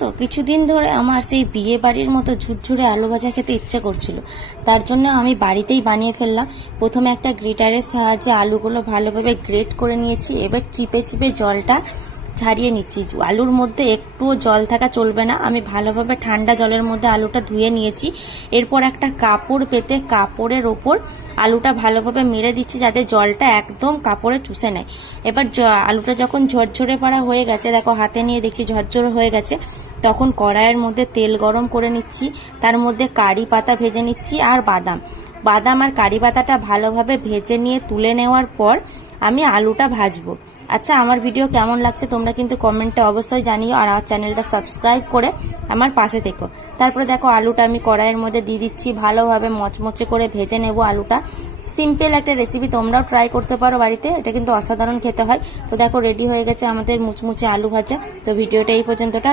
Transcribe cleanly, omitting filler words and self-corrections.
তো কিছুদিন ধরে আমার সেই বিয়ে বাড়ির মতো ঝুরঝুরে আলু ভাজা খেতে ইচ্ছে করছিল, তার জন্য আমি বাড়িতেই বানিয়ে ফেললাম। প্রথমে একটা গ্রেটারের সাহায্যে আলুগুলো ভালোভাবে গ্রেট করে নিয়েছি। এবার চিপে চিপে জলটা ছাড়িয়ে নিচ্ছি। আলুর মধ্যে একটুও জল থাকা চলবে না। আমি ভালোভাবে ঠান্ডা জলের মধ্যে আলুটা ধুয়ে নিয়েছি। এরপর একটা কাপড় পেতে কাপড়ের ওপর আলুটা ভালোভাবে মেরে দিচ্ছি যাতে জলটা একদম কাপড়ে চুষে নেয়। এবার আলুটা যখন ঝরঝরে পড়া হয়ে গেছে, দেখো হাতে নিয়ে দেখছি ঝরঝরে হয়ে গেছে, তখন কড়াইয়ের মধ্যে তেল গরম করে নিচ্ছি। তার মধ্যে কারি পাতা ভেজে নিচ্ছি আর বাদাম আর কারি পাতাটা ভালোভাবে ভেজে নিয়ে তুলে নেওয়ার পর আমি আলুটা ভাজবো। আচ্ছা, আমার ভিডিও কেমন লাগছে তোমরা কিন্তু কমেন্টে অবশ্যই জানিও, আর আমার চ্যানেলটা সাবস্ক্রাইব করে আমার পাশে থেকো। তারপরে দেখো আলুটা আমি কড়াইয়ের মধ্যে দিয়ে দিচ্ছি, ভালোভাবে মচমচে করে ভেজে নেব আলুটা। সিম্পল একটা রেসিপি, তোমরাও ট্রাই করতে পারো বাড়িতে, এটা কিন্তু অসাধারণ খেতে হয়। তো দেখো রেডি হয়ে গেছে আমাদের মুচমুচে আলু ভাজা। তো ভিডিওটা এই পর্যন্তটা।